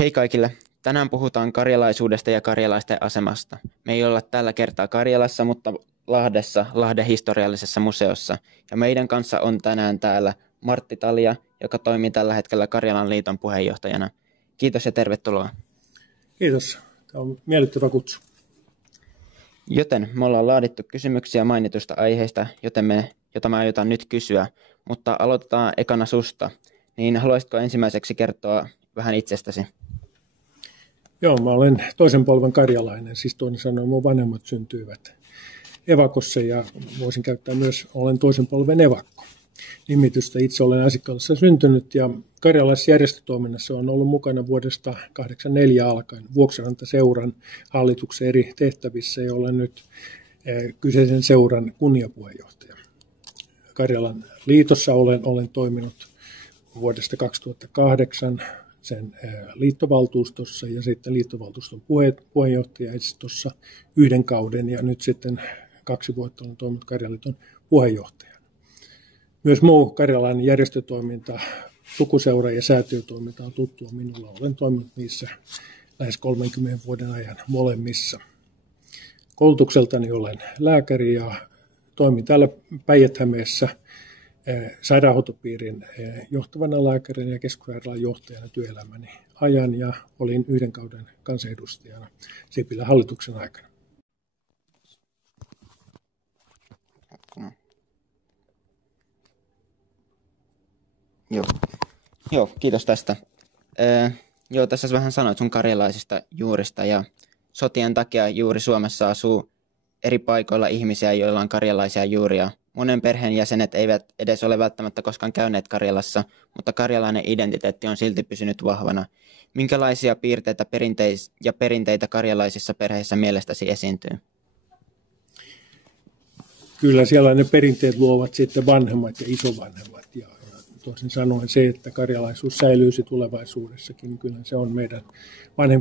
Hei kaikille! Tänään puhutaan karjalaisuudesta ja karjalaisten asemasta. Me ei olla tällä kertaa Karjalassa, mutta Lahdessa, Lahden historiallisessa museossa. Ja meidän kanssa on tänään täällä Martti Talja, joka toimii tällä hetkellä Karjalan liiton puheenjohtajana. Kiitos ja tervetuloa. Kiitos. Tämä on miellyttävä kutsu. Joten me ollaan laadittu kysymyksiä mainitusta aiheesta, jota mä aiotaan nyt kysyä. Mutta aloitetaan ekana susta. Niin haluaisitko ensimmäiseksi kertoa vähän itsestäsi? Joo, mä olen toisen polven karjalainen, siis toinen sanoen mun vanhemmat syntyivät evakossa ja voisin käyttää myös olen toisen polven evakko nimitystä. Itse olen Äsikkalassa syntynyt ja karjalaisessa järjestötoiminnassa on ollut mukana vuodesta 1984 alkaen Vuoksarantaseuran hallituksen eri tehtävissä ja olen nyt kyseisen seuran kunniapuheenjohtaja. Karjalan liitossa olen toiminut vuodesta 2008 sen liittovaltuustossa ja sitten liittovaltuuston puheenjohtaja tuossa yhden kauden ja nyt sitten 2 vuotta olen toiminut Karjaliiton puheenjohtajana. Myös muu karjalainen järjestötoiminta, sukuseura- ja säätiötoiminta on tuttua minulla. Olen toiminut niissä lähes 30 vuoden ajan molemmissa. Koulutukseltani olen lääkäri ja toimin täällä Päijät-Hämeessä sairaanhoitopiirin johtavana lääkärinä ja keskussairaalan johtajana työelämäni ajan ja olin yhden kauden kansanedustajana Sipilän hallituksen aikana. Joo, kiitos tästä. Tässä vähän sanoit sun karjalaisista juurista ja sotien takia juuri Suomessa asuu eri paikoilla ihmisiä, joilla on karjalaisia juuria. Monen perheenjäsenet eivät edes ole välttämättä koskaan käyneet Karjalassa, mutta karjalainen identiteetti on silti pysynyt vahvana. Minkälaisia piirteitä ja perinteitä karjalaisissa perheissä mielestäsi esiintyy? Kyllä siellä ne perinteet luovat sitten vanhemmat ja isovanhemmat. Ja toisin sanoen se, että karjalaisuus säilyisi tulevaisuudessakin, niin kyllä se on meidän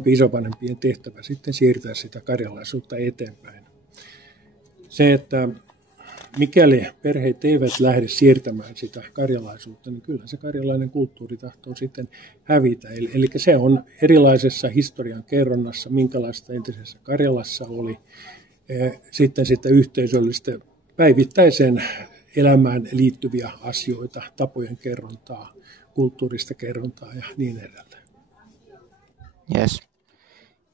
isovanhempien tehtävä sitten siirtää sitä karjalaisuutta eteenpäin. Se, että mikäli perheet eivät lähde siirtämään sitä karjalaisuutta, niin kyllä se karjalainen kulttuuri tahtoo sitten hävitä. Eli se on erilaisessa historian kerronnassa, minkälaista entisessä Karjalassa oli, sitten sitä yhteisöllistä päivittäiseen elämään liittyviä asioita, tapojen kerrontaa, kulttuurista kerrontaa ja niin edelleen. Yes.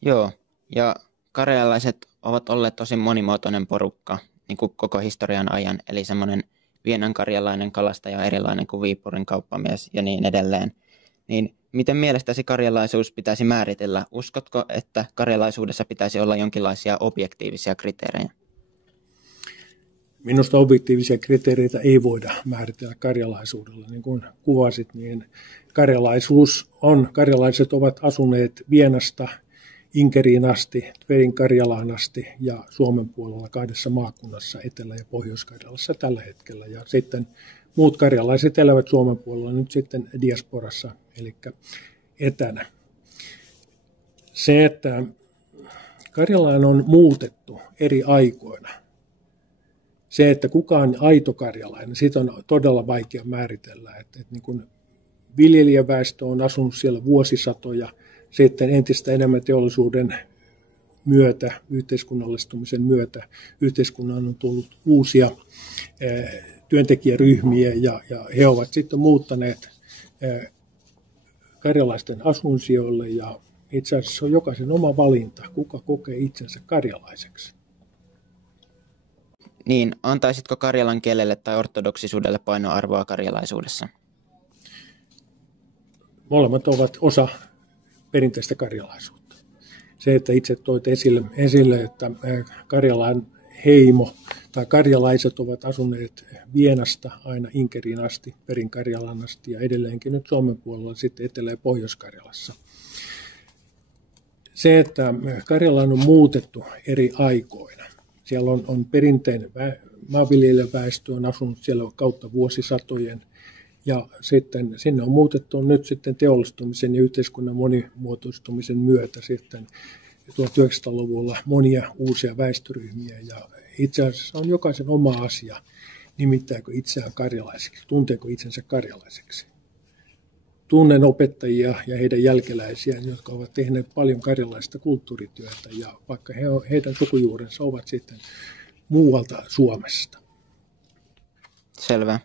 Joo, ja karjalaiset ovat olleet tosi monimuotoinen porukka niin kuin koko historian ajan, eli semmoinen Vienan karjalainen kalastaja erilainen kuin Viipurin kauppamies ja niin edelleen. Niin miten mielestäsi karjalaisuus pitäisi määritellä? Uskotko, että karjalaisuudessa pitäisi olla jonkinlaisia objektiivisia kriteerejä? Minusta objektiivisia kriteereitä ei voida määritellä karjalaisuudella. Niin kuin kuvasit, niin karjalaiset ovat asuneet Vienasta Inkeriin asti, Tverin Karjalaan asti ja Suomen puolella 2 maakunnassa, Etelä- ja Pohjois-Karjalassa tällä hetkellä. Ja sitten muut karjalaiset elävät Suomen puolella nyt sitten diasporassa, eli etänä. Se, että Karjalaan on muutettu eri aikoina. Se, että kuka on aito karjalainen, siitä on todella vaikea määritellä. Että niin kuin viljelijäväestö on asunut siellä vuosisatoja, sitten entistä enemmän teollisuuden myötä, yhteiskunnallistumisen myötä, yhteiskunnan on tullut uusia työntekijäryhmiä ja he ovat sitten muuttaneet karjalaisten asuinsijoille ja itse asiassa on jokaisen oma valinta, kuka kokee itsensä karjalaiseksi. Niin, antaisitko karjalan kielelle tai ortodoksisuudelle painoarvoa karjalaisuudessa? Molemmat ovat osa perinteistä karjalaisuutta. Se, että itse toit esille, että Karjalan heimo tai karjalaiset ovat asuneet Vienasta aina Inkeriin asti, Perin Karjalan asti ja edelleenkin nyt Suomen puolella sitten Etelä- ja Pohjois-Karjalassa. Se, että Karjalaan on muutettu eri aikoina. Siellä on perinteinen maanviljelijäväestö on asunut siellä kautta vuosisatojen. Ja sitten sinne on muutettu nyt sitten teollistumisen ja yhteiskunnan monimuotoistumisen myötä sitten 1900-luvulla monia uusia väestöryhmiä. Ja itse asiassa on jokaisen oma asia, nimittääkö itseään karjalaiseksi, tunteeko itsensä karjalaiseksi. tunnen opettajia ja heidän jälkeläisiään, jotka ovat tehneet paljon karjalaista kulttuurityötä, ja vaikka heidän sukujuurensa ovat sitten muualta Suomesta. Selvä.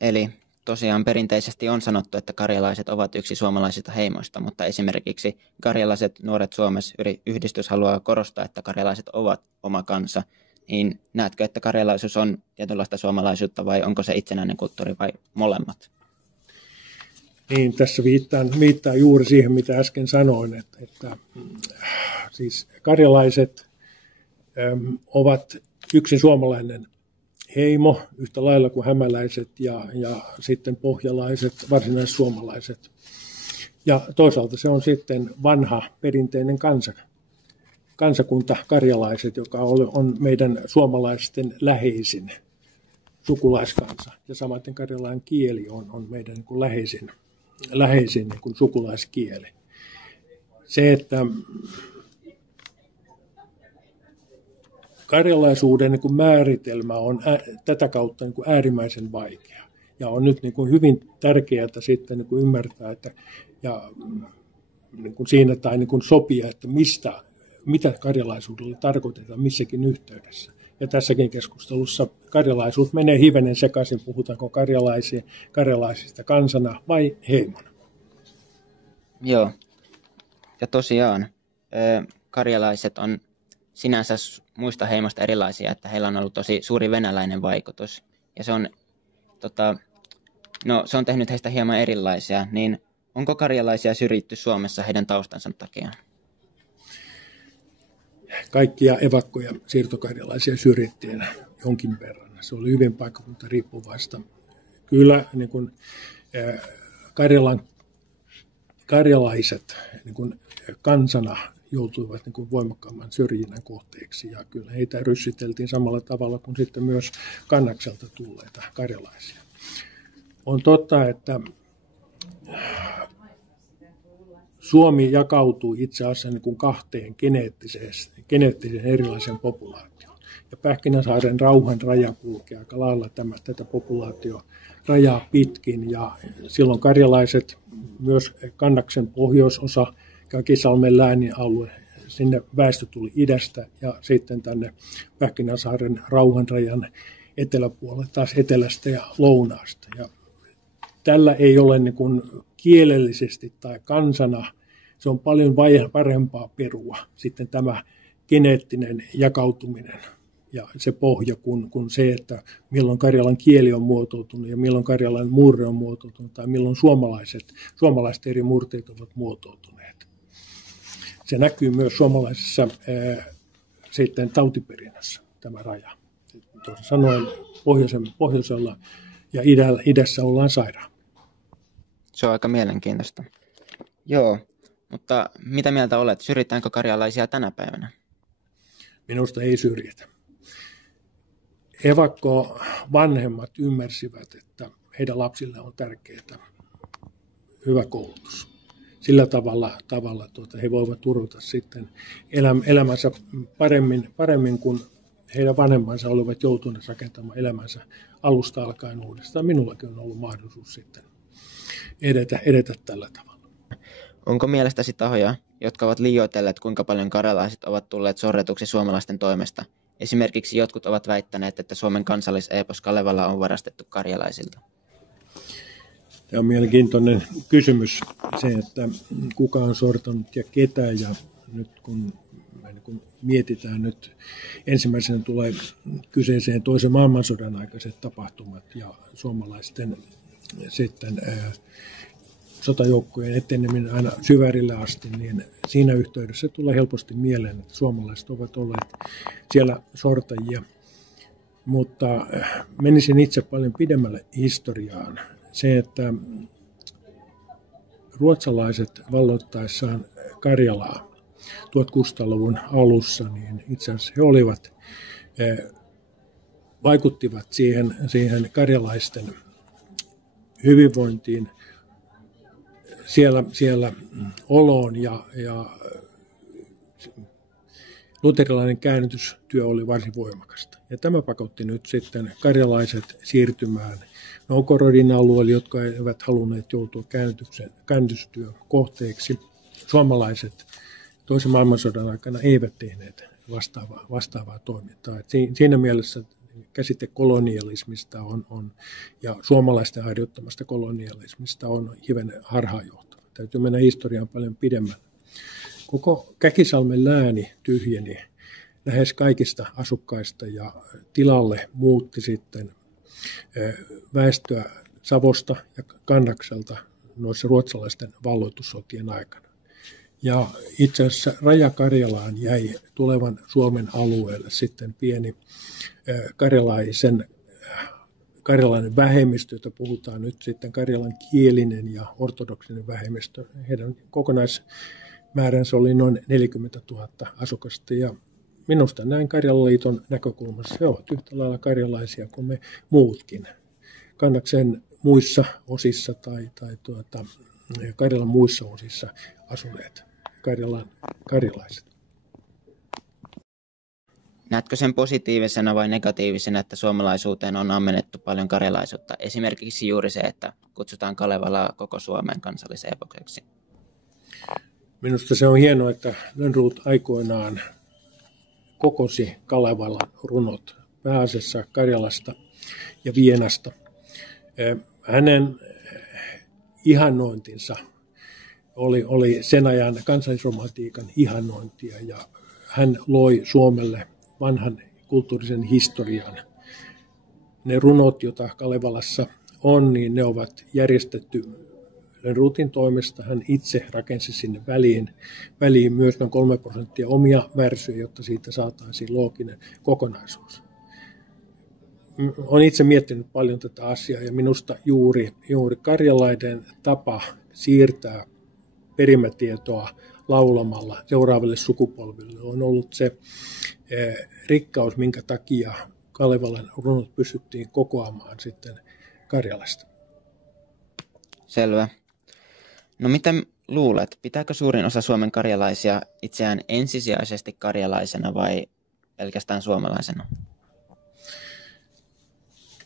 Eli tosiaan perinteisesti on sanottu, että karjalaiset ovat yksi suomalaisista heimoista, mutta esimerkiksi Karjalaiset nuoret Suomessa yhdistys haluaa korostaa, että karjalaiset ovat oma kansa. Niin näetkö, että karjalaisuus on tietynlaista suomalaisuutta vai onko se itsenäinen kulttuuri vai molemmat? Niin, tässä viittaa juuri siihen, mitä äsken sanoin, että siis karjalaiset ovat yksi suomalainen heimo, yhtä lailla kuin hämäläiset ja sitten pohjalaiset, varsinaissuomalaiset. Ja toisaalta se on sitten vanha perinteinen kansakunta, karjalaiset, joka on meidän suomalaisten läheisin sukulaiskansa. Ja samaten karjalainen kieli on meidän niin kuin läheisin niin kuin sukulaiskieli. Se, että karjalaisuuden niin kuin määritelmä on tätä kautta niin kuin äärimmäisen vaikea. Ja on nyt niin kuin hyvin tärkeää sitten niin kuin ymmärtää, ja niin kuin siinä tai niin kuin sopia, että mitä karjalaisuudella tarkoitetaan missäkin yhteydessä. Ja tässäkin keskustelussa karjalaisuus menee hivenen sekaisin, puhutaanko karjalaisista kansana vai heimona. Joo, ja tosiaan karjalaiset on sinänsä muista heimoista erilaisia, että heillä on ollut tosi suuri venäläinen vaikutus. Ja se on tehnyt heistä hieman erilaisia, niin onko karjalaisia syrjitty Suomessa heidän taustansa takia? Kaikkia evakkoja siirtokarjalaisia syrjittiin jonkin verran. Se oli hyvin paikkakunta riippuvaista. Kyllä niin kuin, karjalaiset niin kuin kansana joutuivat niin kuin voimakkaamman syrjinnän kohteeksi, ja kyllä heitä ryssiteltiin samalla tavalla kuin sitten myös Kannakselta tulleita karjalaisia. On totta, että Suomi jakautuu itse asiassa niin kuin kahteen geneettisen erilaisen populaatioon. Ja Pähkinänsaaren rauhan raja kulkee aika lailla tätä populaatiorajaa pitkin. Ja silloin karjalaiset, myös Kannaksen pohjoisosa, Kakisalmen läänin alue, sinne väestö tuli idästä ja sitten tänne Pähkinänsaaren rauhanrajan eteläpuolelle taas etelästä ja lounaasta. Ja tällä ei ole niin kuin kielellisesti tai kansana, se on paljon parempaa perua sitten tämä geneettinen jakautuminen ja se pohja kuin se, että milloin karjalan kieli on muotoutunut ja milloin karjalan murre on muotoutunut tai milloin suomalaiset eri murteet ovat muotoutuneet. Se näkyy myös suomalaisessa sitten tautiperinnössä, tämä raja. Toisin sanoen pohjoisella ja idässä ollaan sairaan. Se on aika mielenkiintoista. Joo, mutta mitä mieltä olet? Syrjitäänkö karjalaisia tänä päivänä? Minusta ei syrjitä. Evakko vanhemmat ymmärsivät, että heidän lapsille on tärkeää hyvä koulutus. Sillä tavalla he voivat turvata sitten elämänsä paremmin kuin heidän vanhemmansa olivat joutuneet rakentamaan elämänsä alusta alkaen uudestaan. Minullakin on ollut mahdollisuus sitten edetä tällä tavalla. Onko mielestäsi tahoja, jotka ovat liioitelleet, kuinka paljon karjalaiset ovat tulleet sorretuksi suomalaisten toimesta? Esimerkiksi jotkut ovat väittäneet, että Suomen kansalliseepos Kalevala on varastettu karjalaisilta. Tämä on mielenkiintoinen kysymys, se, että kuka on sortanut ja ketä. Ja nyt kun mietitään, nyt ensimmäisenä tulee kyseiseen toisen maailmansodan aikaiset tapahtumat ja suomalaisten sitten sotajoukkojen eteneminen aina Syvärille asti, niin siinä yhteydessä tulee helposti mieleen, että suomalaiset ovat olleet siellä sortajia. Mutta menisin itse paljon pidemmälle historiaan. Se, että ruotsalaiset valloittaessaan Karjalaa 1600-luvun alussa, niin itse asiassa he vaikuttivat siihen karjalaisten hyvinvointiin, siellä oloon ja luterilainen käännytystyö oli varsin voimakasta. Ja tämä pakotti nyt sitten karjalaiset siirtymään Novgorodin alueelle, jotka eivät halunneet joutua käännytystyön kohteeksi. Suomalaiset toisen maailmansodan aikana eivät tehneet vastaavaa toimintaa. Siinä mielessä käsite kolonialismista ja suomalaisten harjoittamasta kolonialismista on hivenen harhaanjohtava. Täytyy mennä historiaan paljon pidemmän. Koko Käkisalmen lääni tyhjeni lähes kaikista asukkaista ja tilalle muutti sitten väestöä Savosta ja Kannakselta noissa ruotsalaisten valloitussotien aikana. Ja itse asiassa Raja-Karjalaan jäi tulevan Suomen alueelle sitten pieni karjalainen vähemmistö, jota puhutaan nyt sitten karjalan kielinen ja ortodoksinen vähemmistö. Heidän kokonaismääränsä oli noin 40 000 asukasta ja minusta näin Karjalan liiton näkökulmassa he ovat yhtä lailla karjalaisia kuin me muutkin. Kannaksen muissa osissa tai Karjalan muissa osissa asuneet karjalaiset. Näetkö sen positiivisena vai negatiivisena, että suomalaisuuteen on ammennettu paljon karjalaisuutta? Esimerkiksi juuri se, että kutsutaan Kalevalaa koko Suomen kansallisepokseksi. Minusta se on hienoa, että Lönnrot aikoinaan kokosi Kalevalan runot pääasiassa Karjalasta ja Vienasta. Hänen ihannointinsa oli sen ajan kansallisromantiikan ihannointia ja hän loi Suomelle vanhan kulttuurisen historian. Ne runot, joita Kalevalassa on, niin ne ovat järjestetty Lönnrotin toimesta. Hän itse rakensi sinne väliin myös noin 3% omia versyjä, jotta siitä saataisiin looginen kokonaisuus. Olen itse miettinyt paljon tätä asiaa ja minusta juuri karjalaiden tapa siirtää perimätietoa laulamalla seuraaville sukupolville on ollut se rikkaus, minkä takia Kalevalan runot pystyttiin kokoamaan sitten Karjalasta. Selvä. No mitä luulet, pitääkö suurin osa Suomen karjalaisia itseään ensisijaisesti karjalaisena vai pelkästään suomalaisena?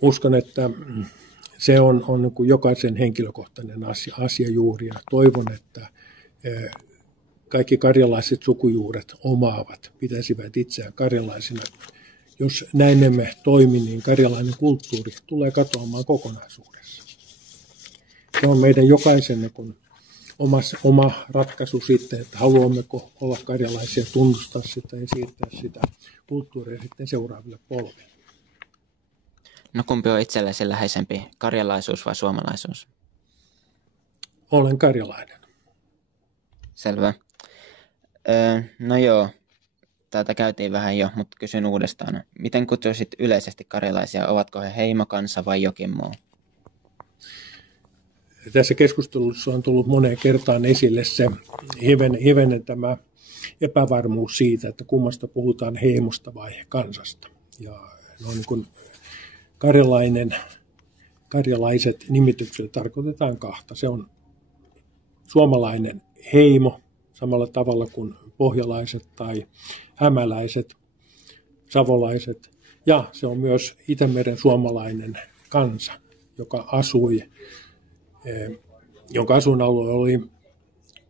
Uskon, että se on niin kuin jokaisen henkilökohtainen asia juuri ja toivon, että kaikki karjalaiset sukujuuret omaavat pitäisivät itseään karjalaisina. Jos näin emme toimi, niin karjalainen kulttuuri tulee katoamaan kokonaisuudessa. Se on meidän jokaisen niin oma ratkaisu sitten, että haluammeko olla karjalaisia, tunnustaa sitä ja siirtää sitä kulttuuria sitten seuraaville polville. No kumpi on itsellesi läheisempi, karjalaisuus vai suomalaisuus? Olen karjalainen. Selvä. No joo, täältä käytiin vähän jo, mutta kysyn uudestaan. Miten kutsuisit yleisesti karjalaisia? Ovatko he heimokansa vai jokin muu? Tässä keskustelussa on tullut moneen kertaan esille se hivenen tämä epävarmuus siitä, että kummasta puhutaan heimosta vai kansasta. Ja no niin kuin karjalaiset nimityksellä tarkoitetaan kahta. Se on suomalainen heimo samalla tavalla kuin pohjalaiset tai hämäläiset, savolaiset. Ja se on myös Itämeren suomalainen kansa, jonka asuinalue oli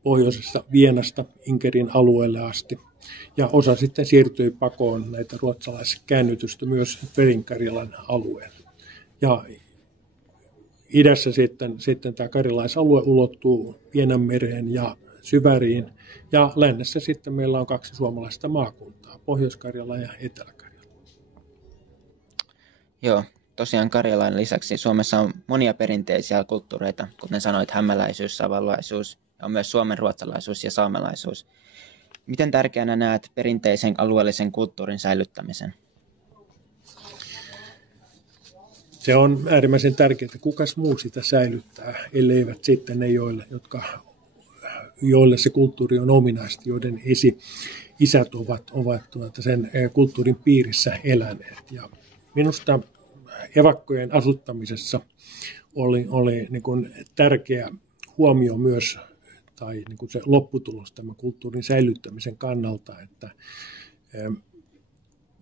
pohjoisesta Vienasta Inkerin alueelle asti. Ja osa sitten siirtyi pakoon näitä ruotsalaiskäännytystä myös Perin-Karjalan alueelle. Ja idässä sitten tämä karjalaisalue ulottuu Vienanmereen ja Syväriin. Ja lännessä sitten meillä on 2 suomalaista maakuntaa, Pohjois-Karjala ja Etelä-Karjala. Joo, tosiaan Karjalan lisäksi Suomessa on monia perinteisiä kulttuureita, kuten sanoit, hämäläisyys, savolaisuus, on myös suomenruotsalaisuus ja saamelaisuus. Miten tärkeänä näet perinteisen alueellisen kulttuurin säilyttämisen? Se on äärimmäisen tärkeää, että kukas muu sitä säilyttää, elleivät sitten ne, joille se kulttuuri on ominaista, joiden isät ovat sen kulttuurin piirissä eläneet. Ja minusta evakkojen asuttamisessa oli niin kuin tärkeä huomio myös, tai niin kuin se lopputulos tämän kulttuurin säilyttämisen kannalta, että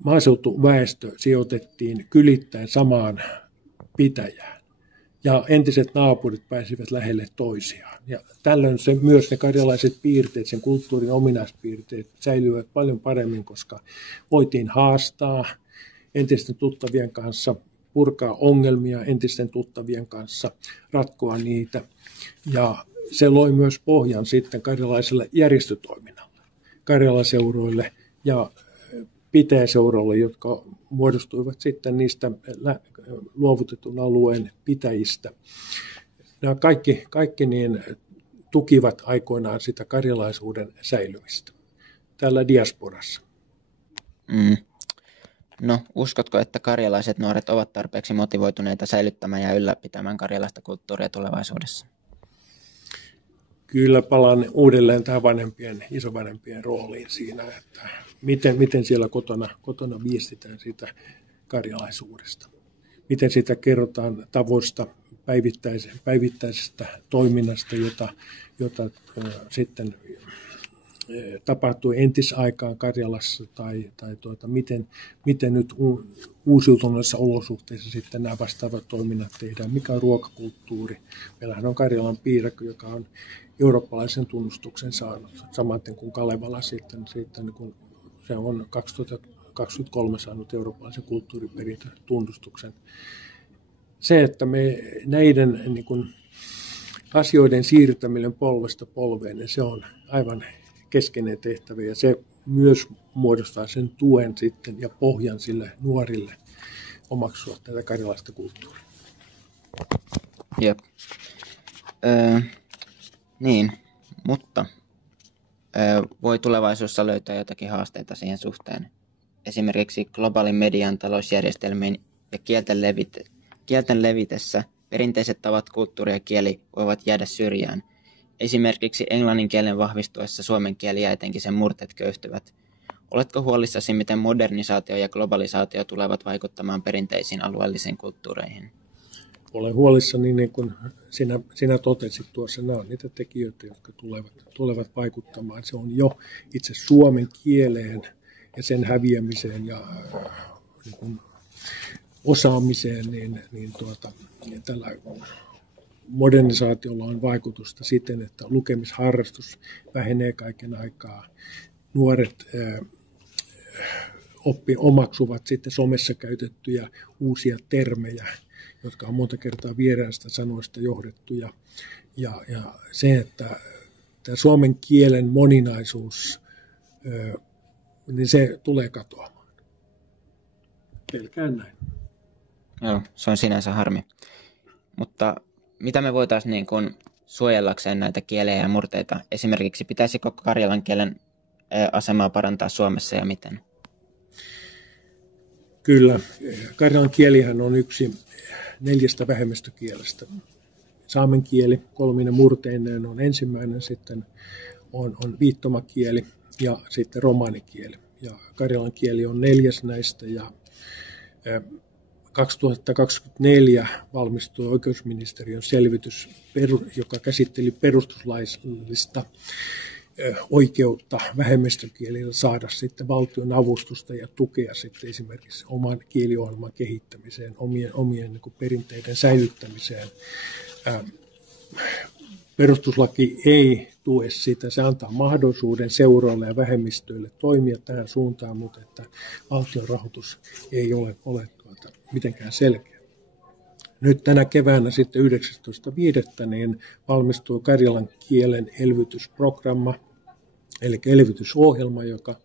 maaseutuväestö sijoitettiin kylittäin samaan pitäjään. Ja entiset naapurit pääsivät lähelle toisiaan. Ja tällöin myös ne karjalaiset piirteet, sen kulttuurin ominaispiirteet säilyivät paljon paremmin, koska voitiin haastaa entisten tuttavien kanssa, purkaa ongelmia entisten tuttavien kanssa, ratkoa niitä. Ja se loi myös pohjan sitten karjalaiselle järjestötoiminnalle, karjalaseuroille ja pitäjäseuroille, jotka muodostuivat sitten niistä luovutetun alueen pitäjistä. Nämä kaikki niin tukivat aikoinaan sitä karjalaisuuden säilymistä täällä diasporassa. No, uskotko, että karjalaiset nuoret ovat tarpeeksi motivoituneita säilyttämään ja ylläpitämään karjalaista kulttuuria tulevaisuudessa? Kyllä palaan uudelleen tähän isovanhempien rooliin siinä, että miten siellä kotona viestitään siitä karjalaisuudesta. Miten siitä kerrotaan tavoista, päivittäisestä toiminnasta, jota sitten tapahtui entisaikaan Karjalassa tai miten nyt uusiutuneissa olosuhteissa sitten nämä vastaavat toiminnat tehdään. Mikä on ruokakulttuuri? Meillähän on Karjalan piirakka, joka on eurooppalaisen tunnustuksen saanut, samaten kuin Kalevala sitten kun se on 2023 saanut eurooppalaisen kulttuuriperintötunnustuksen. Se, että me näiden niin kuin, asioiden siirtäminen polvesta polveen, niin se on aivan keskeinen tehtävä ja se myös muodostaa sen tuen sitten ja pohjan sille nuorille omaksua tätä karjalaista kulttuuria. Jep. Niin, mutta voi tulevaisuudessa löytää jotakin haasteita siihen suhteen. Esimerkiksi globaalin median, talousjärjestelmien ja kielten levitessä perinteiset tavat, kulttuuri ja kieli voivat jäädä syrjään. Esimerkiksi englannin kielen vahvistuessa suomen kieli ja etenkin sen murteet köyhtyvät. Oletko huolissasi, miten modernisaatio ja globalisaatio tulevat vaikuttamaan perinteisiin alueellisiin kulttuureihin? Olen huolissani, niin kuin sinä totesit tuossa, nämä on niitä tekijöitä, jotka tulevat vaikuttamaan. Se on jo itse suomen kieleen ja sen häviämiseen ja niin kuin osaamiseen, niin tällä modernisaatiolla on vaikutusta siten, että lukemisharrastus vähenee kaiken aikaa. Nuoret omaksuvat sitten somessa käytettyjä uusia termejä, jotka on monta kertaa vieraista sanoista johdettuja. Ja se, että tämä suomen kielen moninaisuus, niin se tulee katoamaan. Pelkään näin. Joo, se on sinänsä harmi. Mutta mitä me voitaisiin niin kuin suojellakseen näitä kieliä ja murteita? Esimerkiksi pitäisikö karjalan kielen asemaa parantaa Suomessa ja miten? Kyllä. Karjalan kielihän on yksi 4 vähemmistökielestä. Saamen kieli 3 murteineen on ensimmäinen, sitten on viittomakieli ja sitten romanikieli. Ja karjalan kieli on 4 näistä ja 2024 valmistui oikeusministeriön selvitys, joka käsitteli perustuslaillista oikeutta vähemmistökielillä saada sitten valtion avustusta ja tukea sitten esimerkiksi oman kieliohjelman kehittämiseen, omien niin kuin perinteiden säilyttämiseen. Perustuslaki ei tue sitä, se antaa mahdollisuuden seuroille ja vähemmistöille toimia tähän suuntaan, mutta että valtion rahoitus ei ole mitenkään selkeä. Nyt tänä keväänä sitten 19.5. niin valmistuu karjalan kielen elvytysprogramma, eli elvytysohjelma, joka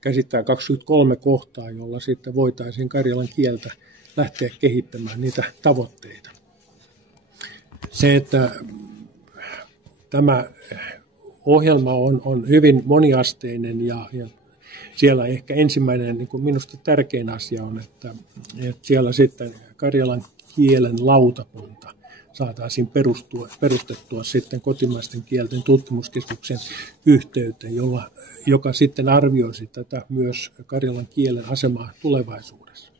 käsittää 23 kohtaa, jolla sitten voitaisiin karjalan kieltä lähteä kehittämään niitä tavoitteita. Se, että tämä ohjelma on hyvin moniasteinen ja siellä ehkä ensimmäinen, niin kuin minusta tärkein asia on, että siellä sitten karjalan kielen lautakunta saataisiin perustettua sitten kotimaisten kielten tutkimuskeskuksen yhteyteen, joka sitten arvioisi tätä myös karjalan kielen asemaa tulevaisuudessa.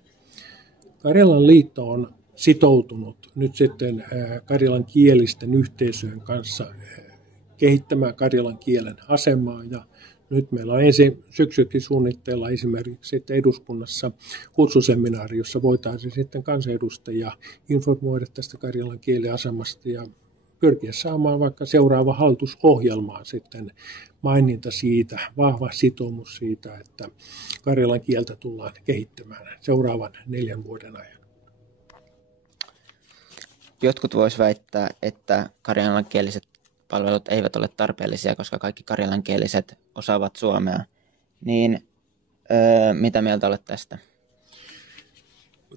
Karjalan liitto on sitoutunut nyt sitten karjalan kielisten yhteisöjen kanssa kehittämään karjalan kielen asemaa ja Nyt meillä on ensi syksykin suunnitteilla esimerkiksi sitten eduskunnassa kutsuseminaari, jossa voitaisiin sitten kansanedustajia informoida tästä karjalan kieliasemasta ja pyrkiä saamaan vaikka seuraava hallitusohjelmaan sitten maininta siitä, vahva sitoumus siitä, että karjalan kieltä tullaan kehittämään seuraavan 4 vuoden ajan. Jotkut voisivat väittää, että karjalankieliset palvelut eivät ole tarpeellisia, koska kaikki karjalankieliset osaavat suomea. Niin mitä mieltä olet tästä?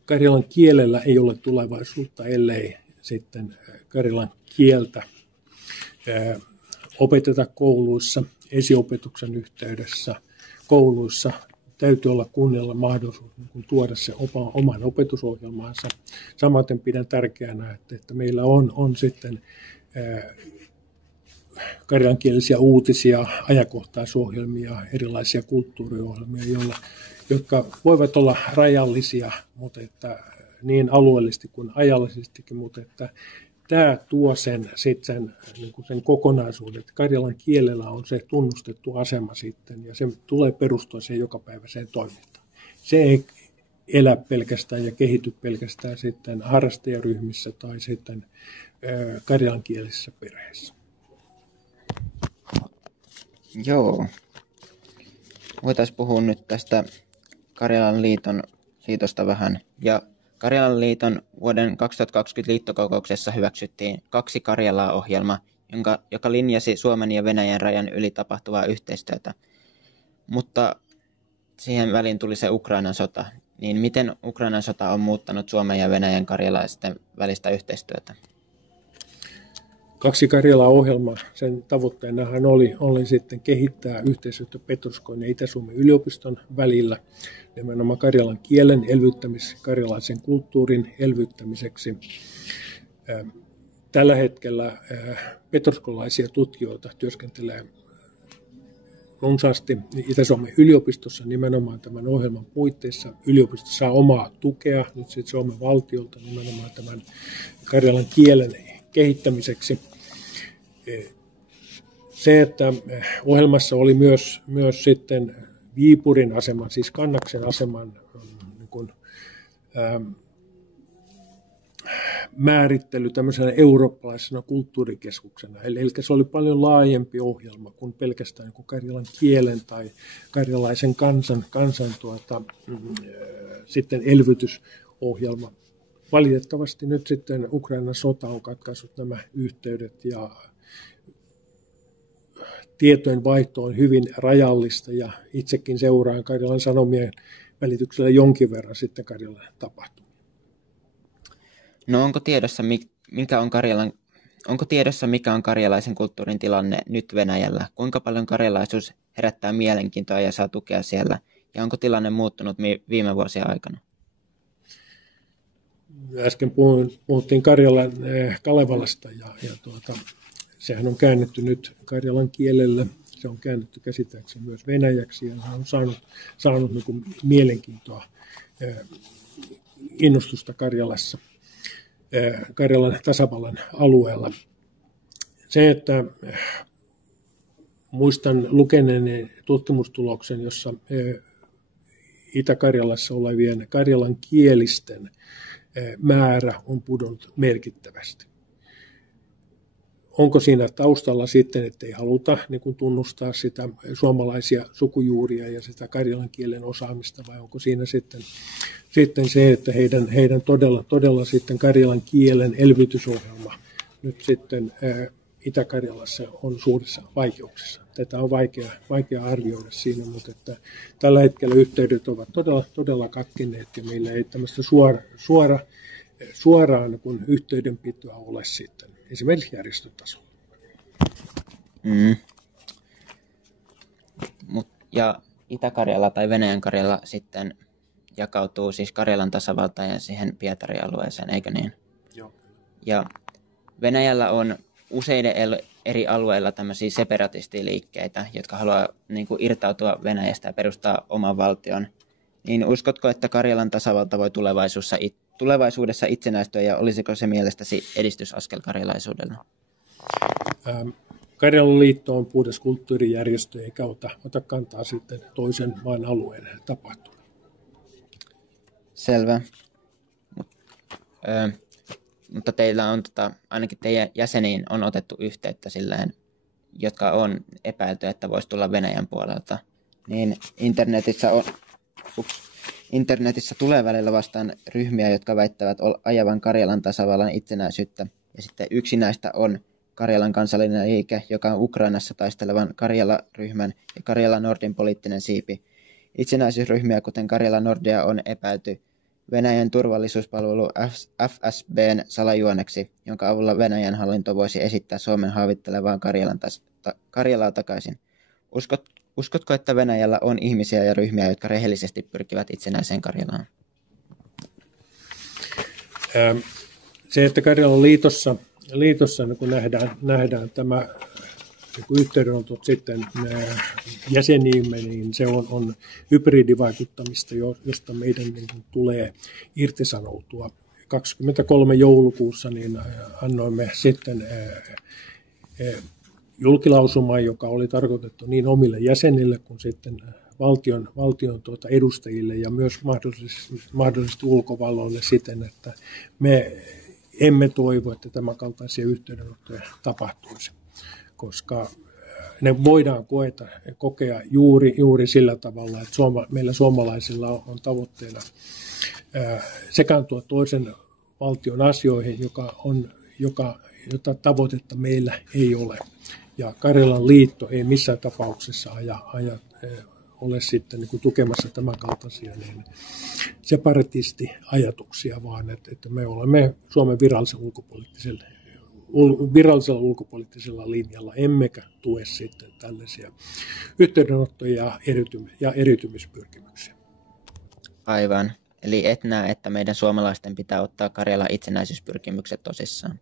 Karjalan kielellä ei ole tulevaisuutta, ellei sitten karjalan kieltä opeteta kouluissa, esiopetuksen yhteydessä, kouluissa. Täytyy olla kunnilla mahdollisuus tuoda se oman opetusohjelmaansa. Samaten pidän tärkeänä, että meillä on sitten karjalankielisiä uutisia, ajankohtaisohjelmia, erilaisia kulttuuriohjelmia, jotka voivat olla rajallisia, mutta että niin alueellisesti kuin ajallisestikin, mutta että tämä tuo sen kokonaisuuden, että karjalan kielellä on se tunnustettu asema sitten, ja se tulee perustua siihen jokapäiväiseen toimintaan. Se ei elä pelkästään ja kehity pelkästään sitten harrastajaryhmissä tai sitten karjalankielisessä perheessä. Joo. Voitaisiin puhua nyt tästä Karjalan liitosta vähän. Ja Karjalan liiton vuoden 2020 liittokokouksessa hyväksyttiin 2 Karjalaa-ohjelma, joka linjasi Suomen ja Venäjän rajan yli tapahtuvaa yhteistyötä. Mutta siihen väliin tuli se Ukrainan sota. Niin miten Ukrainan sota on muuttanut Suomen ja Venäjän karjalaisten välistä yhteistyötä? 2 Karjala-ohjelmaa, sen tavoitteenahan oli sitten kehittää yhteistyötä Petroskoin ja Itä-Suomen yliopiston välillä, nimenomaan karjalan kielen karjalaisen kulttuurin elvyttämiseksi. Tällä hetkellä petroskolaisia tutkijoita työskentelee runsaasti Itä-Suomen yliopistossa nimenomaan tämän ohjelman puitteissa. Yliopisto saa omaa tukea nyt sitten Suomen valtiolta nimenomaan tämän karjalan kielen kehittämiseksi. Se, että ohjelmassa oli myös sitten Viipurin aseman, siis Kannaksen aseman niin kuin, määrittely tämmöisenä eurooppalaisena kulttuurikeskuksena. Eli se oli paljon laajempi ohjelma kuin pelkästään niin kuin karjalan kielen tai karjalaisen kansan sitten elvytysohjelma. Valitettavasti nyt sitten Ukrainan sota on katkaissut nämä yhteydet ja tietojen vaihto on hyvin rajallista ja itsekin seuraan Karjalan Sanomien välityksellä jonkin verran sitten Karjalan tapahtumia. No onko tiedossa, mikä on karjalaisen kulttuurin tilanne nyt Venäjällä? Kuinka paljon karjalaisuus herättää mielenkiintoa ja saa tukea siellä? Ja onko tilanne muuttunut viime vuosien aikana? Äsken puhuttiin Karjalan Kalevalasta ja sehän on käännetty nyt karjalan kielelle. Se on käännetty käsittääkseni myös venäjäksi ja se on saanut niin kuin mielenkiintoa, innostusta Karjalassa, Karjalan tasavallan alueella. Se, että muistan lukeneeni tutkimustuloksen, jossa Itä-Karjalassa olevien karjalan kielisten määrä on pudonnut merkittävästi. Onko siinä taustalla sitten, että ei haluta niin kuin tunnustaa sitä suomalaisia sukujuuria ja sitä karjalan kielen osaamista, vai onko siinä sitten se, että heidän todella sitten karjalan kielen elvytysohjelma nyt sitten Itä-Karjalassa on suurissa vaikeuksissa. Tätä on vaikea arvioida siinä, mutta että tällä hetkellä yhteydet ovat todella katkenneet ja meillä ei tämmöistä suoraan kun yhteydenpitoa ole sitten esimerkiksi järjestötasolla. Ja Itä-Karjala tai Venäjän Karjala sitten jakautuu siis Karjalan tasavaltaan ja siihen Pietarin alueeseen, eikö niin? Joo. Ja Venäjällä on useiden eri alueilla tämmöisiä separatistiliikkeitä, jotka haluaa niin kuin irtautua Venäjästä ja perustaa oman valtion. Niin uskotko, että Karjalan tasavalta voi tulevaisuudessa itsenäistyä ja olisiko se mielestäsi edistysaskel karjalaisuudella? Karjalan liitto on puhdas kulttuurijärjestö eikä ota kantaa sitten toisen maan alueen tapahtumaan. Selvä. Mutta teillä on, ainakin teidän jäseniin on otettu yhteyttä silleen, jotka on epäilty, että voisi tulla Venäjän puolelta. Niin internetissä tulee välillä vastaan ryhmiä, jotka väittävät ajavan Karjalan tasavallan itsenäisyyttä. Ja sitten yksi näistä on Karjalan kansallinen liike, joka on Ukrainassa taistelevan Karjala-ryhmän ja Karjala Nordin poliittinen siipi. Itsenäisyysryhmiä, kuten Karjala Nordia, on epäilty Venäjän turvallisuuspalvelu FSB:n salajuoneksi, jonka avulla Venäjän hallinto voisi esittää Suomen haavittelevaan Karjalaa takaisin. Uskotko, että Venäjällä on ihmisiä ja ryhmiä, jotka rehellisesti pyrkivät itsenäiseen Karjalaan? Se, että Karjalan liitossa niin kun nähdään tämä niin yhteydenotot sitten jäseniimme, niin se on hybridivaikuttamista, josta meidän niin tulee irtisanoutua. 23. joulukuussa niin annoimme sitten julkilausuman, joka oli tarkoitettu niin omille jäsenille kuin sitten valtion edustajille ja myös mahdollisesti ulkovalloille siten, että me emme toivo, että tämän kaltaisia yhteydenottoja tapahtuisi, koska ne voidaan kokea juuri sillä tavalla, että meillä suomalaisilla on tavoitteena sekaantua toisen valtion asioihin, jota tavoitetta meillä ei ole. Ja Karjalan liitto ei missään tapauksessa ole sitten niin kuin tukemassa tämän kaltaisia niin separatisti-ajatuksia, vaan että me olemme Suomen virallisella ulkopoliittisella linjalla, emmekä tue sitten tällaisia yhteydenottoja ja eriytymispyrkimyksiä. Aivan. Eli et näe, että meidän suomalaisten pitää ottaa Karjalan itsenäisyyspyrkimykset tosissaan?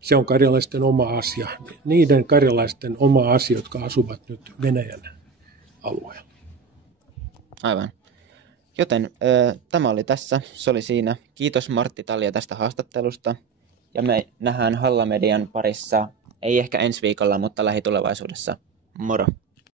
Se on karjalaisten oma asia. Niiden karjalaisten oma asia, jotka asuvat nyt Venäjän alueella. Aivan. Joten tämä oli tässä. Se oli siinä. Kiitos Martti Talja tästä haastattelusta. Ja me nähdään Halla Median parissa, ei ehkä ensi viikolla, mutta lähitulevaisuudessa. Moro!